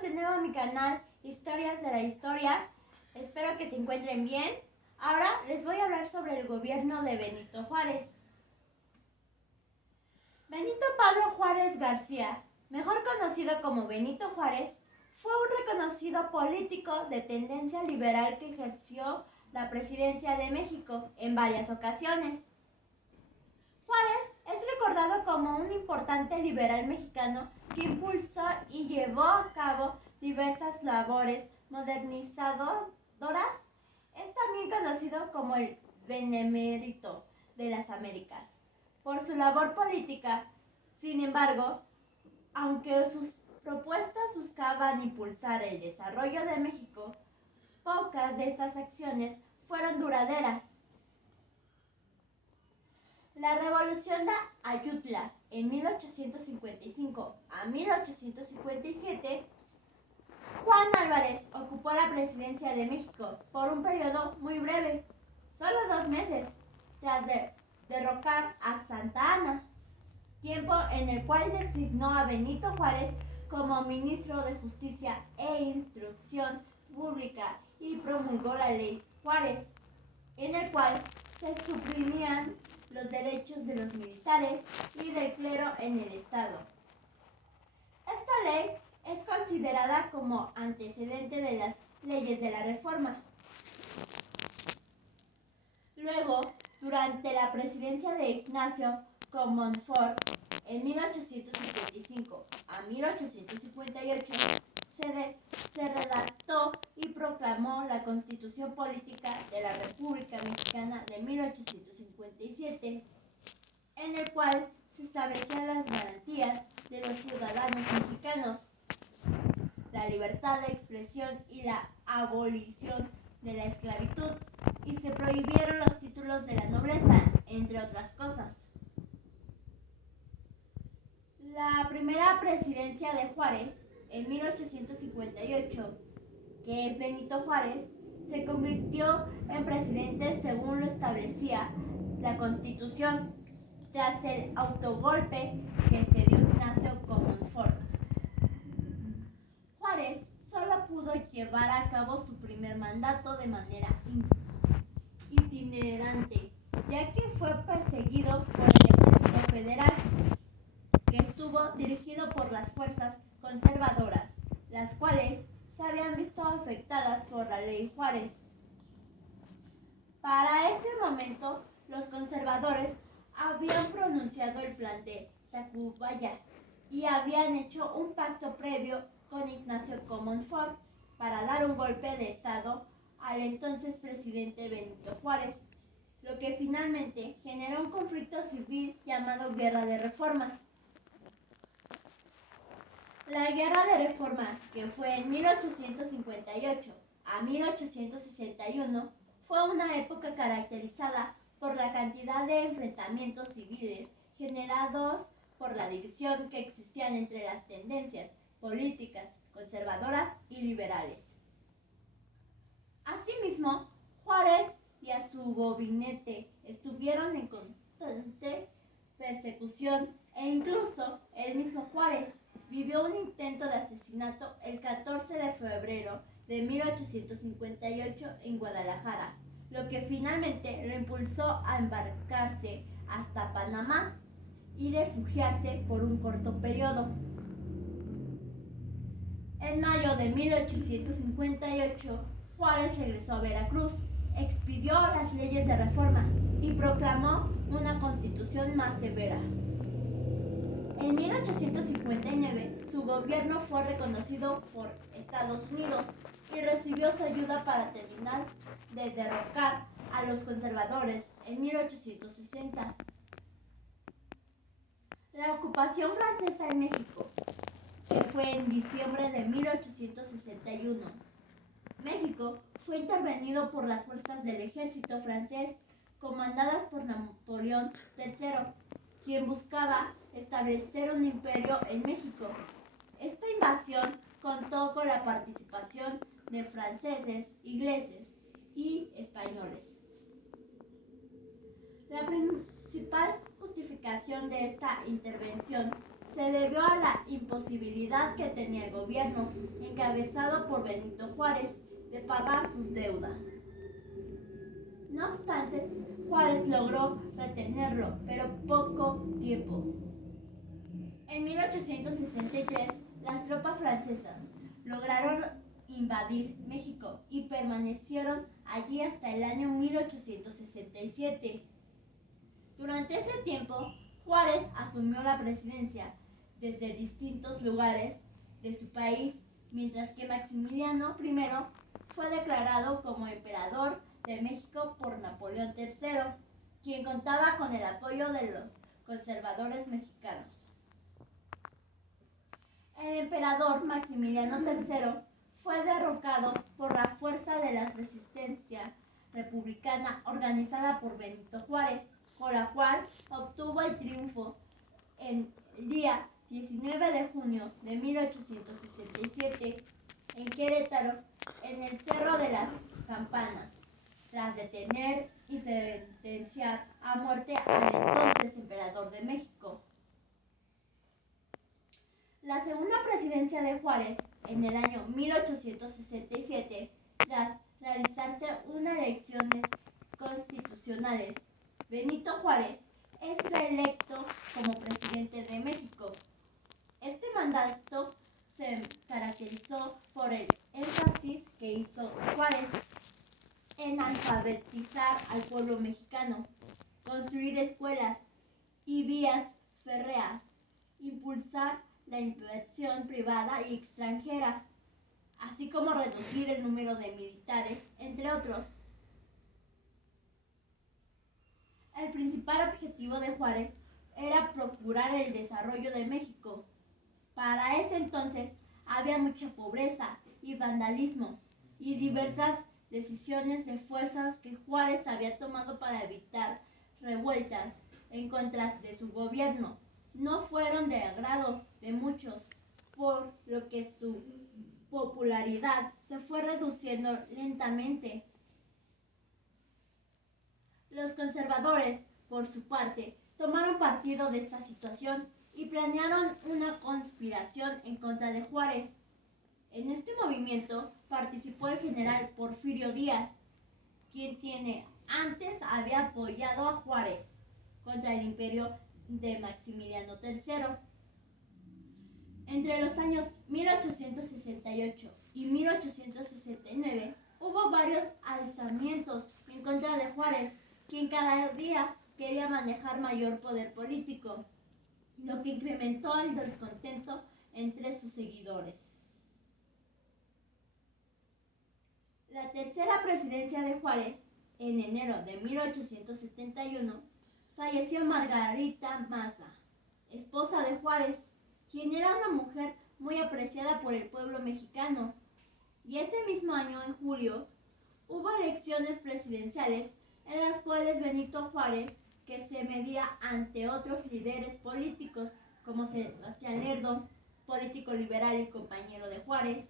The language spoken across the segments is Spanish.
Bienvenidos de nuevo a mi canal Historias de la Historia. Espero que se encuentren bien. Ahora les voy a hablar sobre el gobierno de Benito Juárez. Benito Pablo Juárez García, mejor conocido como Benito Juárez, fue un reconocido político de tendencia liberal que ejerció la presidencia de México en varias ocasiones. Juárez es recordado como un importante liberal mexicano que impulsó y llevó a cabo diversas labores modernizadoras. Es también conocido como el Benemérito de las Américas por su labor política. Sin embargo, aunque sus propuestas buscaban impulsar el desarrollo de México, pocas de estas acciones fueron duraderas. La Revolución de Ayutla en 1855 a 1857, Juan Álvarez ocupó la presidencia de México por un periodo muy breve, solo 2 meses, tras derrocar a Santa Anna, tiempo en el cual designó a Benito Juárez como ministro de Justicia e Instrucción Pública y promulgó la Ley Juárez, en el cual se suprimían los derechos de los militares y del clero en el Estado. Esta ley es considerada como antecedente de las leyes de la Reforma. Luego, durante la presidencia de Ignacio Comonfort, en 1855 a 1858, se redactó y proclamó la Constitución Política de la República Mexicana de 1857, en el cual se establecían las garantías de los ciudadanos mexicanos, la libertad de expresión y la abolición de la esclavitud, y se prohibieron los títulos de la nobleza, entre otras cosas. La primera presidencia de Juárez, en 1858, que es Benito Juárez, se convirtió en presidente según lo establecía la Constitución, tras el autogolpe que se dio Ignacio Comonfort. Juárez solo pudo llevar a cabo su primer mandato de manera itinerante, ya que fue perseguido por el Ejército Federal, que estuvo dirigido por las fuerzas conservadoras, las cuales se habían visto afectadas por la Ley Juárez. Para ese momento, los conservadores habían pronunciado el plan de Tacubaya y habían hecho un pacto previo con Ignacio Comonfort para dar un golpe de Estado al entonces presidente Benito Juárez, lo que finalmente generó un conflicto civil llamado Guerra de Reforma. La Guerra de Reforma, que fue en 1858 a 1861, fue una época caracterizada por la cantidad de enfrentamientos civiles generados por la división que existían entre las tendencias políticas conservadoras y liberales. Asimismo, Juárez y a su gabinete estuvieron en constante persecución e incluso el mismo Juárez vivió un intento de asesinato el 14 de febrero de 1858 en Guadalajara, lo que finalmente lo impulsó a embarcarse hasta Panamá y refugiarse por un corto periodo. En mayo de 1858, Juárez regresó a Veracruz, expidió las leyes de reforma y proclamó una constitución más severa. En 1859, su gobierno fue reconocido por Estados Unidos y recibió su ayuda para terminar de derrocar a los conservadores en 1860. La ocupación francesa en México, que fue en diciembre de 1861. México fue intervenido por las fuerzas del ejército francés comandadas por Napoleón III, quien buscaba establecer un imperio en México. Esta invasión contó con la participación de franceses, ingleses y españoles. La principal justificación de esta intervención se debió a la imposibilidad que tenía el gobierno, encabezado por Benito Juárez, de pagar sus deudas. No obstante, Juárez logró retenerlo, pero poco tiempo. En 1863, las tropas francesas lograron invadir México y permanecieron allí hasta el año 1867. Durante ese tiempo, Juárez asumió la presidencia desde distintos lugares de su país, mientras que Maximiliano I fue declarado como emperador de México por Napoleón III, quien contaba con el apoyo de los conservadores mexicanos. El emperador Maximiliano III fue derrocado por la fuerza de la resistencia republicana organizada por Benito Juárez, con la cual obtuvo el triunfo el día 19 de junio de 1867 en Querétaro, en el Cerro de las Campanas, tras detener y sentenciar a muerte al entonces emperador de México. La segunda presidencia de Juárez, en el año 1867, tras realizarse unas elecciones constitucionales, Benito Juárez es reelecto como presidente de México. Este mandato se caracterizó por el énfasis que hizo Juárez en alfabetizar al pueblo mexicano, construir escuelas y vías férreas, impulsar la inversión privada y extranjera, así como reducir el número de militares, entre otros. El principal objetivo de Juárez era procurar el desarrollo de México. Para ese entonces había mucha pobreza y vandalismo, y diversas decisiones de fuerzas que Juárez había tomado para evitar revueltas en contra de su gobierno no fueron de agrado de muchos, por lo que su popularidad se fue reduciendo lentamente. Los conservadores, por su parte, tomaron partido de esta situación y planearon una conspiración en contra de Juárez. En este movimiento participó el general Porfirio Díaz, quien antes había apoyado a Juárez contra el imperio de Maximiliano III. Entre los años 1868 y 1869 hubo varios alzamientos en contra de Juárez, quien cada día quería manejar mayor poder político, lo que incrementó el descontento entre sus seguidores. La tercera presidencia de Juárez, en enero de 1871, falleció Margarita Maza, esposa de Juárez, quien era una mujer muy apreciada por el pueblo mexicano. Y ese mismo año, en julio, hubo elecciones presidenciales en las cuales Benito Juárez, que se medía ante otros líderes políticos como Sebastián Lerdo, político liberal y compañero de Juárez,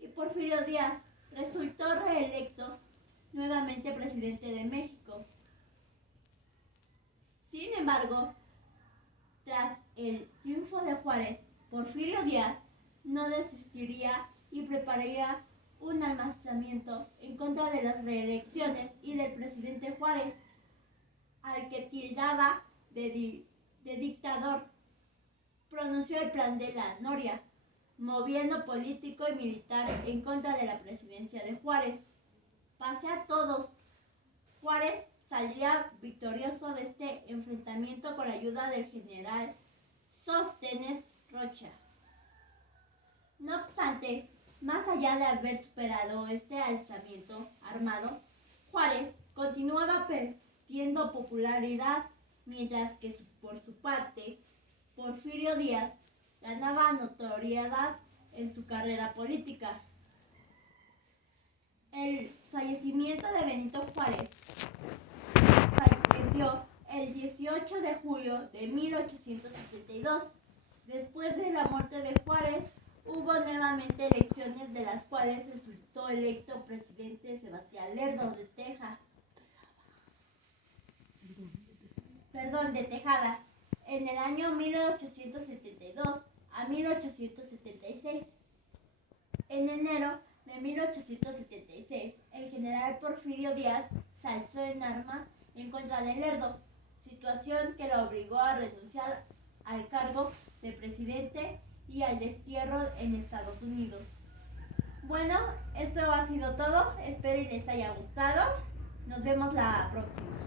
y Porfirio Díaz, resultó reelecto nuevamente presidente de México. Sin embargo, tras el triunfo de Juárez, Porfirio Díaz no desistiría y prepararía un alzamiento en contra de las reelecciones y del presidente Juárez, al que tildaba de dictador. Pronunció el Plan de la Noria, moviendo político y militar en contra de la presidencia de Juárez. Pese a todos, Juárez saldría victorioso de este enfrentamiento con la ayuda del general Sóstenes Rocha. No obstante, más allá de haber superado este alzamiento armado, Juárez continuaba perdiendo popularidad, mientras que por su parte, Porfirio Díaz ganaba notoriedad en su carrera política. El fallecimiento de Benito Juárez falleció el 18 de julio de 1872. Después de la muerte de Juárez, hubo nuevamente elecciones de las cuales resultó electo presidente Sebastián Lerdo de Tejada. en el año 1872 a 1876. En enero de 1876, el general Porfirio Díaz se alzó en armas en contra de Lerdo, situación que lo obligó a renunciar al cargo de presidente y al destierro en Estados Unidos. Bueno, esto ha sido todo. Espero y les haya gustado. Nos vemos la próxima.